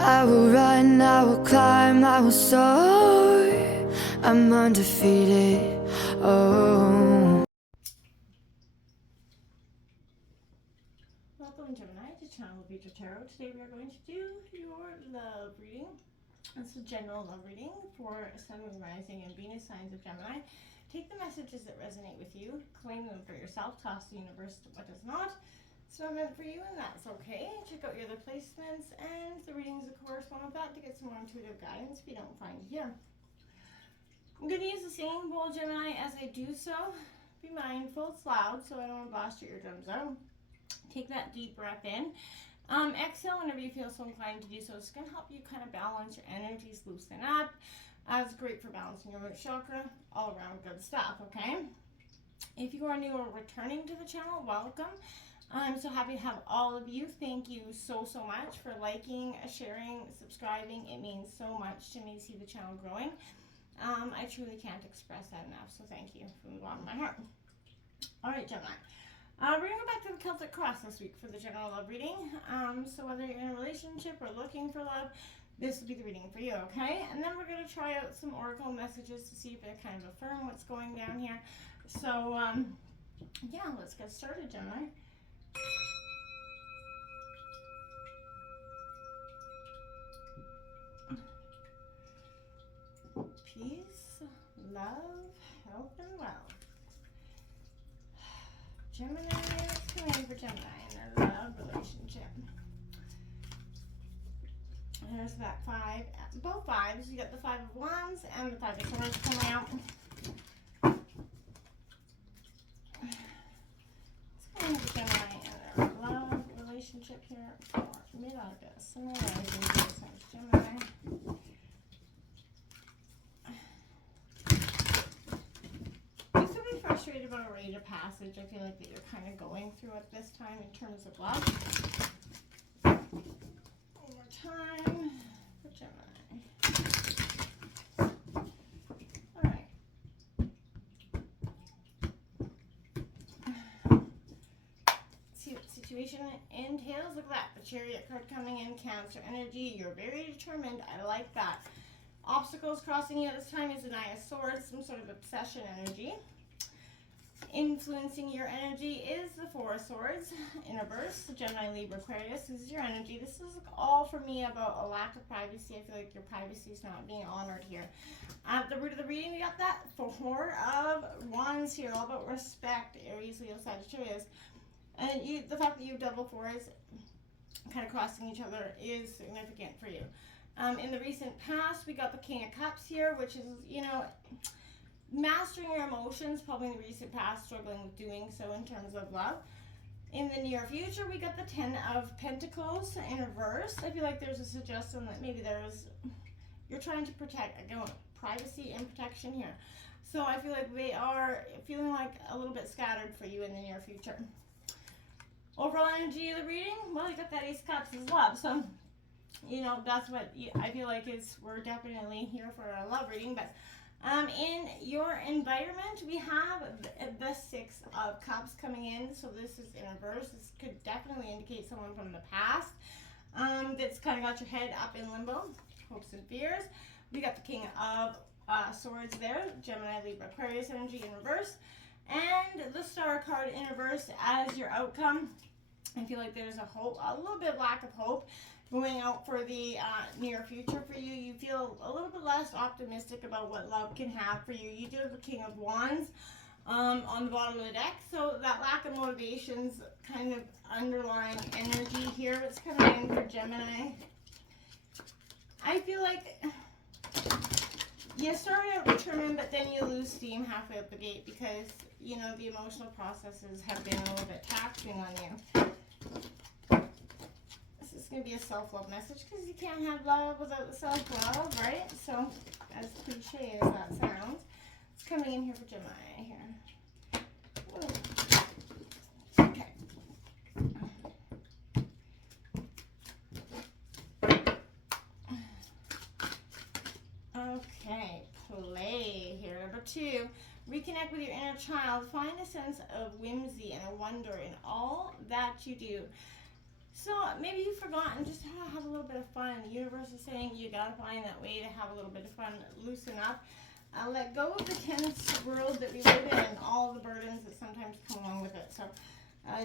I will run, I will climb, I will soar. I'm undefeated. Oh. Welcome, Gemini, to Channel Future Tarot. Today we are going to do your love reading. It's a general love reading for Sun, Moon, Rising, and Venus signs of Gemini. Take the messages that resonate with you, claim them for yourself, toss the universe to what does not. It's not meant for you, and that's okay. Check out your other placements and the readings that correspond with that to get some more intuitive guidance if you don't find it here. I'm going to use the singing bowl, Gemini, as I do so. Be mindful, it's loud, so I don't want to blast your eardrums out. Take that deep breath in. Exhale whenever you feel so inclined to do so. It's going to help you kind of balance your energies, loosen up. It's great for balancing your root chakra. All around good stuff, okay? If you are new or returning to the channel, welcome. I'm so happy to have all of you. Thank you so much for liking, sharing, subscribing. It means so much to me to see the channel growing. I truly can't express that enough, so thank you from the bottom of my heart. All right, Gemini. We're going to go back to the Celtic Cross this week for the general love reading. So whether you're in a relationship or looking for love, this will be the reading for you, okay? And then we're going to try out some oracle messages to see if they kind of affirm what's going down here. So, yeah, let's get started, Gemini. Peace, love, health, and wealth. Gemini, what's coming in for Gemini in their love relationship? There's that five, both fives. You got the 5 of Wands and the 5 of Swords coming out. What's going on for Gemini in their love relationship here for mid-August? Sun, Moon, Rising, Venus signs Gemini. Frustrated about a rite of passage. I feel like that you're kind of going through at this time in terms of love. One more time for Gemini. Alright. See what the situation entails. Look at that. The Chariot card coming in. Cancer energy. You're very determined. I like that. Obstacles crossing you at this time is the Nine of Swords. Some sort of obsession energy. Influencing your energy is the 4 of Swords in reverse. Gemini, Libra, Aquarius. This is your energy. This is all for me about a lack of privacy. I feel like your privacy is not being honored here. At the root of the reading, we got that 4 of Wands here, all about respect. Aries, Leo, Sagittarius. And the fact that you have double 4s kind of crossing each other is significant for you. In the recent past, we got the King of Cups here, which is, you know, mastering your emotions, probably in the recent past, struggling with doing so in terms of love. In the near future, we got the 10 of Pentacles in reverse. I feel like there's a suggestion that maybe you're trying to protect, again, privacy and protection here. So I feel like they are feeling like a little bit scattered for you in the near future. Overall energy of the reading, well, you got that Ace of Cups as love. So, you know, that's what I feel like we're definitely here for a love reading, but in your environment, we have the 6 of Cups coming in. So this is in reverse. This could definitely indicate someone from the past that's kind of got your head up in limbo, hopes and fears. We got the King of Swords there, Gemini, Libra, Aquarius energy in reverse. And the Star card in reverse as your outcome. I feel like there's a little bit lack of hope going out for the near future for you. You feel a little bit less optimistic about what love can have for you. You do have the King of Wands on the bottom of the deck, so that lack of motivation's kind of underlying energy here. What's coming in for Gemini? I feel like you start out determined, but then you lose steam halfway up the gate because, you know, the emotional processes have been a little bit taxing on you. This is going to be a self-love message because you can't have love without the self-love, right? So, as cliche as that sounds, it's coming in here for Gemini here. Whoa. Okay. Okay, play here. Number 2, reconnect with your inner child. Find a sense of whimsy and a wonder in all that you do. So maybe you've forgotten just how to have a little bit of fun. The universe is saying you gotta find that way to have a little bit of fun, loosen up. Let go of the tense world that we live in and all the burdens that sometimes come along with it. So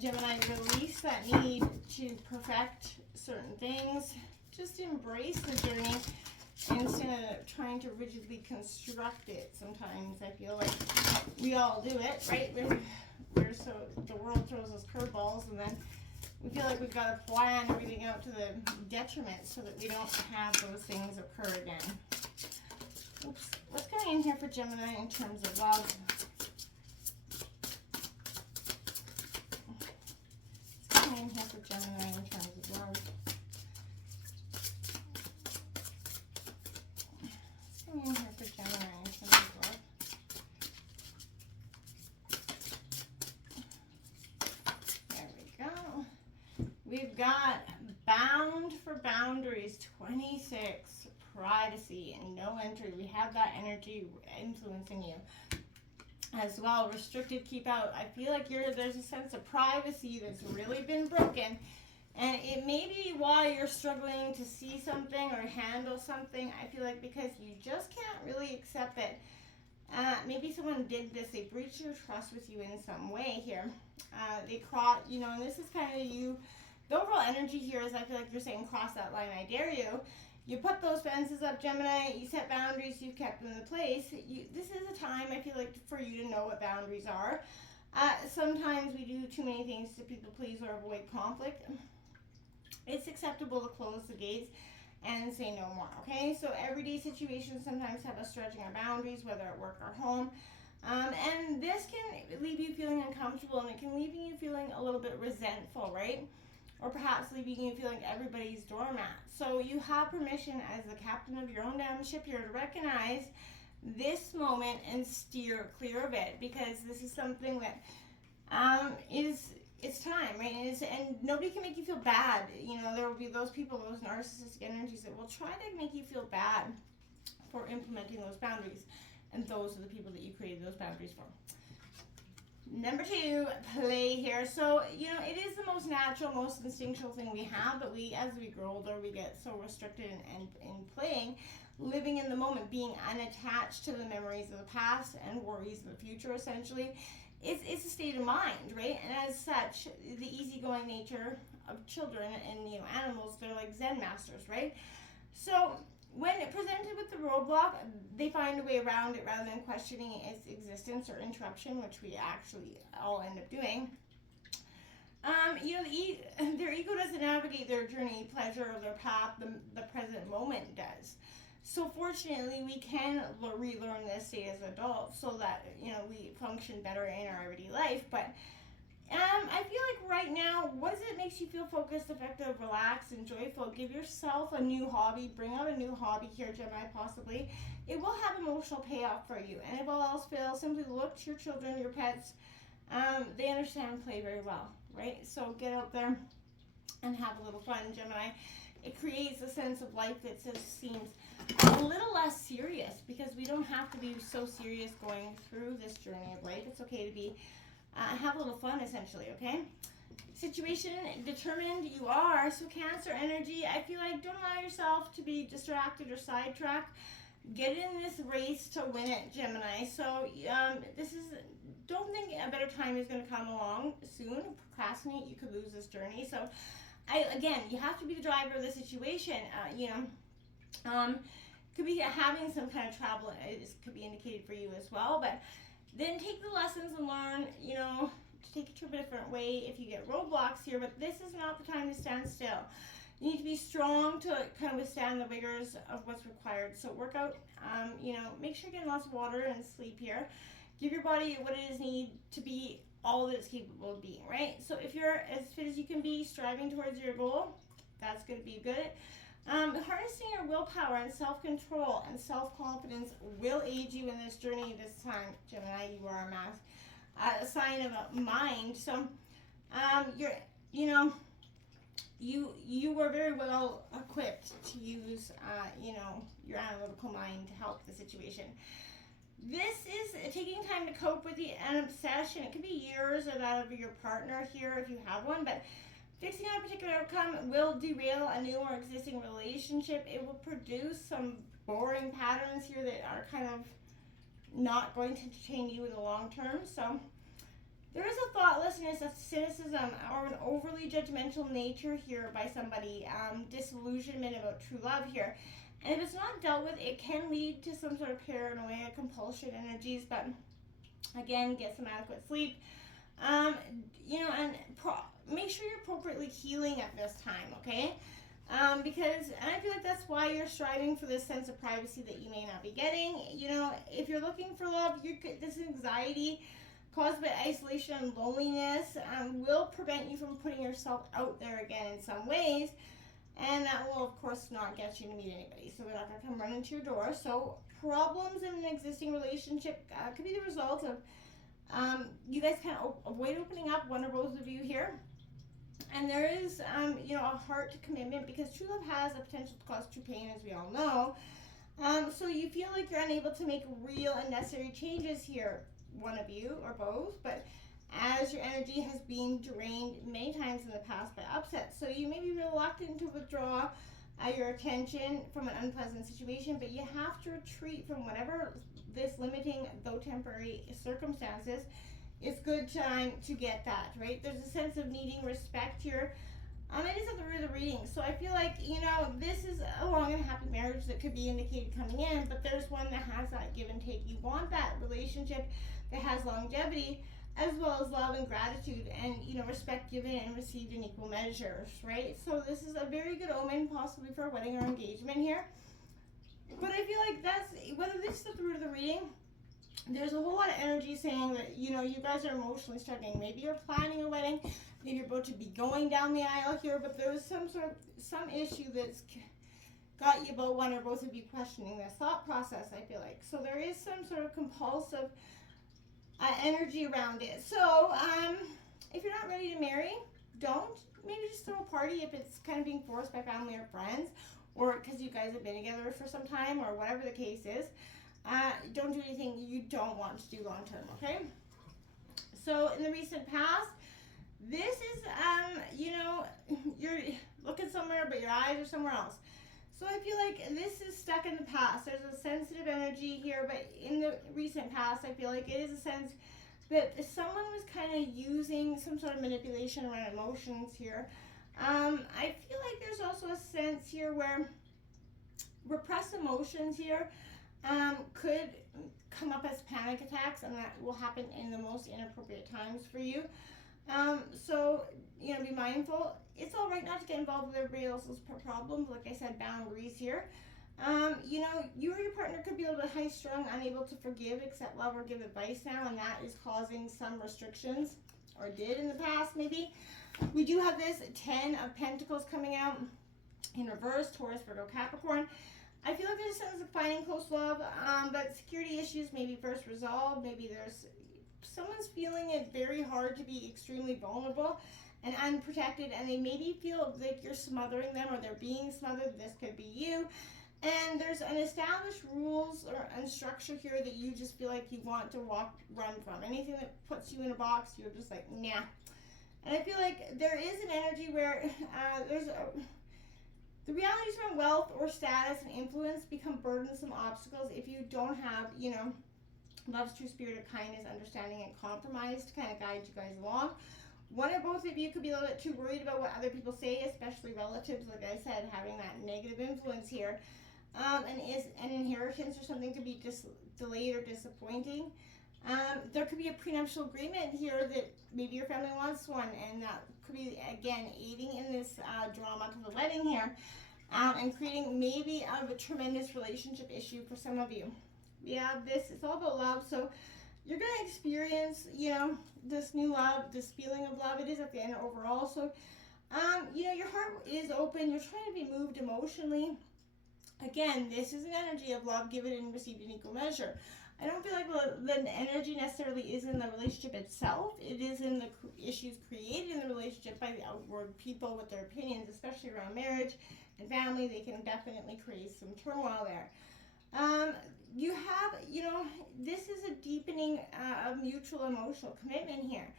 Gemini, release that need to perfect certain things. Just embrace the journey instead of trying to rigidly construct it. Sometimes I feel like we all do it, right? We're so the world throws us curveballs, and then we feel like we've got to plan everything out to the detriment so that we don't have those things occur again. Oops. What's going in here for Gemini in terms of love? What's going in here for Gemini in terms of love? What's going in here for Gemini in terms of love? There we go. We've got bound for boundaries, 26. Privacy and no entry. We have that energy influencing you as well. Restricted, keep out. I feel like there's a sense of privacy that's really been broken, and it may be why you're struggling to see something or handle something. I feel like because you just can't really accept that maybe someone did this, they breached your trust with you in some way here. They cross, and this is kind of you. The overall energy here is I feel like you're saying cross that line, I dare you. You put those fences up, Gemini, you set boundaries, you've kept them in place. This is a time, I feel like, for you to know what boundaries are. Sometimes we do too many things to people please or avoid conflict. It's acceptable to close the gates and say no more, okay? So everyday situations sometimes have us stretching our boundaries, whether at work or home. And this can leave you feeling uncomfortable, and it can leave you feeling a little bit resentful, right? Or perhaps leaving you feeling everybody's doormat. So you have permission as the captain of your own damn ship here to recognize this moment and steer clear of it, because this is something that it's time, right? And nobody can make you feel bad. There will be those people, those narcissistic energies that will try to make you feel bad for implementing those boundaries, and those are the people that you created those boundaries for. Number 2, play here. So, it is the most natural, most instinctual thing we have, but as we grow older, we get so restricted in playing, living in the moment, being unattached to the memories of the past and worries of the future, essentially. It's a state of mind, right? And as such, the easygoing nature of children and, animals, they're like Zen masters, right? So, when presented with the roadblock, they find a way around it rather than questioning its existence or interruption, which we actually all end up doing. Their ego doesn't navigate their journey, pleasure, or their path. The present moment does. So fortunately, we can relearn this state as adults so that we function better in our everyday life. But I feel like right now, what is it makes you feel focused, effective, relaxed, and joyful? Give yourself a new hobby. Bring out a new hobby here, Gemini, possibly. It will have emotional payoff for you. And if all else fails, simply look to your children, your pets. They understand play very well, right? So get out there and have a little fun, Gemini. It creates a sense of life that just seems a little less serious, because we don't have to be so serious going through this journey of life. It's okay to be have a little fun, essentially, okay? Situation determined you are. So Cancer energy, I feel like don't allow yourself to be distracted or sidetracked. Get in this race to win it, Gemini. So don't think a better time is going to come along soon. Procrastinate, you could lose this journey. So again, you have to be the driver of the situation. Could be having some kind of travel. It could be indicated for you as well, but then take the lessons and learn, to take it to a different way if you get roadblocks here. But this is not the time to stand still. You need to be strong to kind of withstand the rigors of what's required. So work out, make sure you're getting lots of water and sleep here. Give your body what it is need to be all that it's capable of being, right? So if you're as fit as you can be, striving towards your goal, that's going to be good. Harnessing your willpower and self-control and self-confidence will aid you in this journey this time, Gemini. You are a sign of a mind. So, you were very well equipped to use, your analytical mind to help the situation. This is taking time to cope with an obsession. It could be yours or that of your partner here if you have one, but Fixing on a particular outcome will derail a new or existing relationship. It will produce some boring patterns here that are kind of not going to entertain you in the long term. So there is a thoughtlessness, a cynicism, or an overly judgmental nature here by somebody, disillusionment about true love here. And if it's not dealt with, it can lead to some sort of paranoia, compulsion energies, but again, get some adequate sleep. And make sure you're appropriately healing at this time, okay? Because, and I feel like that's why you're striving for this sense of privacy that you may not be getting. If you're looking for love, this anxiety caused by isolation and loneliness will prevent you from putting yourself out there again in some ways. And that will, of course, not get you to meet anybody. So they're not going to come running to your door. So problems in an existing relationship could be the result of you guys kind of avoid opening up, one or both of you here. And there is, a heart commitment, because true love has a potential to cause true pain, as we all know. So you feel like you're unable to make real and necessary changes here, one of you or both, but as your energy has been drained many times in the past by upset. So you may be reluctant to withdraw your attention from an unpleasant situation, but you have to retreat from whatever this limiting, though temporary, circumstances. It's good time to get that, right? There's a sense of needing respect here. It is at the root of the reading. So I feel like, this is a long and happy marriage that could be indicated coming in, but there's one that has that give and take. You want that relationship that has longevity, as well as love and gratitude and, respect given and received in equal measures, right? So this is a very good omen, possibly for a wedding or engagement here. But I feel like that's, whether this is at the root of the reading, there's a whole lot of energy saying that, you guys are emotionally struggling. Maybe you're planning a wedding, maybe you're about to be going down the aisle here, but there was some issue that's got you, about one or both of you, questioning this thought process, I feel like. So there is some sort of compulsive energy around it. So if you're not ready to marry, don't. Maybe just throw a party if it's kind of being forced by family or friends, or because you guys have been together for some time, or whatever the case is. Don't do anything you don't want to do long term, okay? So in the recent past, this is, you're looking somewhere, but your eyes are somewhere else. So I feel like this is stuck in the past. There's a sensitive energy here, but in the recent past, I feel like it is a sense that someone was kind of using some sort of manipulation around emotions here. I feel like there's also a sense here where repressed emotions here could come up as panic attacks, and that will happen in the most inappropriate times for you. So, be mindful. It's all right not to get involved with everybody else's problems. Like I said, boundaries here. You or your partner could be a little bit high-strung, unable to forgive, accept love, or give advice now, and that is causing some restrictions, or did in the past, maybe. We do have this 10 of Pentacles coming out in reverse, Taurus, Virgo, Capricorn. I feel like there's a sense of finding close love, but security issues may be first resolved. Maybe someone's feeling it very hard to be extremely vulnerable and unprotected, and they maybe feel like you're smothering them, or they're being smothered. This could be you. And there's an established rules and structure here that you just feel like you want to run from. Anything that puts you in a box, you're just like, nah. And I feel like there is an energy where the realities around wealth or status and influence become burdensome obstacles if you don't have, love's true spirit of kindness, understanding, and compromise to kind of guide you guys along. One or both of you could be a little bit too worried about what other people say, especially relatives, like I said, having that negative influence here. And is an inheritance or something could be delayed or disappointing. There could be a prenuptial agreement here that maybe your family wants one, and that could be, again, aiding in this drama to the wedding here, and creating maybe a tremendous relationship issue for some of you. We have this, it's all about love, so you're going to experience, this new love, this feeling of love. It is at the end overall, so, your heart is open, you're trying to be moved emotionally. Again, this is an energy of love given and received in equal measure. I don't feel like the energy necessarily is in the relationship itself. It is in the issues created in the relationship by the outward people with their opinions, especially around marriage and family. They can definitely create some turmoil there. You have, this is a deepening of mutual emotional commitment here.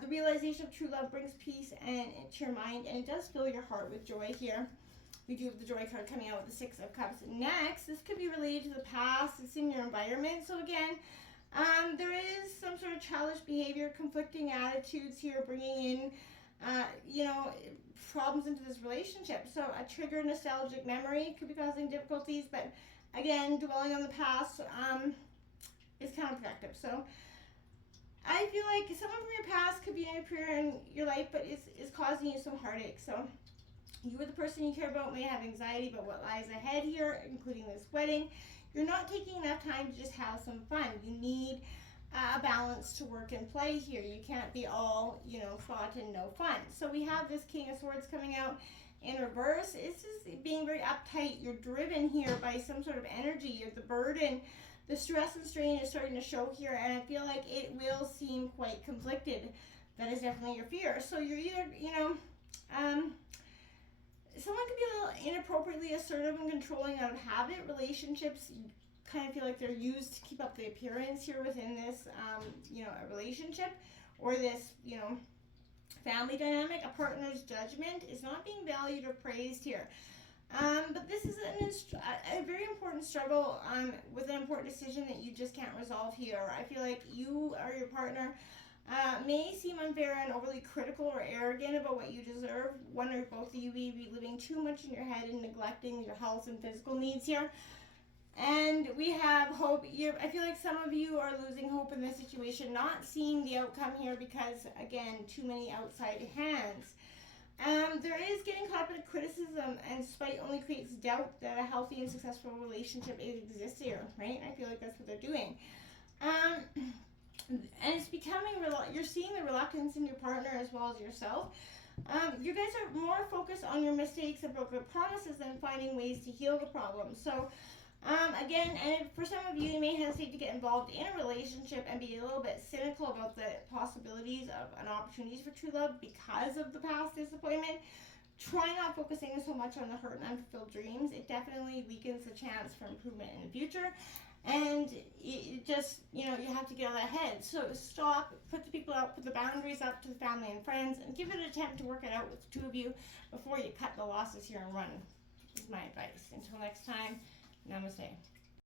The realization of true love brings peace and to your mind, and it does fill your heart with joy here. We do have the joy card coming out with the Six of Cups. Next, this could be related to the past. It's in your environment. So again, there is some sort of childish behavior, conflicting attitudes here, bringing in, problems into this relationship. So a trigger nostalgic memory could be causing difficulties, but again, dwelling on the past is counterproductive. So I feel like someone from your past could be in your life, but is causing you some heartache. So you or the person you care about may have anxiety about what lies ahead here, including this wedding. You're not taking enough time to just have some fun. You need a balance to work and play here. You can't be all, thought and no fun. So we have this King of Swords coming out in reverse. It's just being very uptight. You're driven here by some sort of energy. The burden, the stress and strain is starting to show here, and I feel like it will seem quite conflicted. That is definitely your fear. So you're either, someone could be a little inappropriately assertive and controlling out of habit. Relationships, you kind of feel like they're used to keep up the appearance here within this, a relationship or this, family dynamic. A partner's judgment is not being valued or praised here. But this is a very important struggle with an important decision that you just can't resolve here. I feel like you or your partner may seem unfair and overly critical or arrogant about what you deserve. One or both of you may be living too much in your head and neglecting your health and physical needs here. And we have hope. I feel like some of you are losing hope in this situation, not seeing the outcome here because, again, too many outside hands. There is getting caught up in criticism, and spite only creates doubt that a healthy and successful relationship exists here, right? I feel like that's what they're doing. And it's becoming, you're seeing the reluctance in your partner as well as yourself. You guys are more focused on your mistakes and broken promises than finding ways to heal the problem. So, again, and for some of you, you may hesitate to get involved in a relationship and be a little bit cynical about the possibilities of and opportunities for true love because of the past disappointment. Try not focusing so much on the hurt and unfulfilled dreams. It definitely weakens the chance for improvement in the future. And it just, you have to get out of that head. So stop, put the people out, put the boundaries up to the family and friends, and give it an attempt to work it out with the two of you before you cut the losses here and run, is my advice. Until next time, namaste.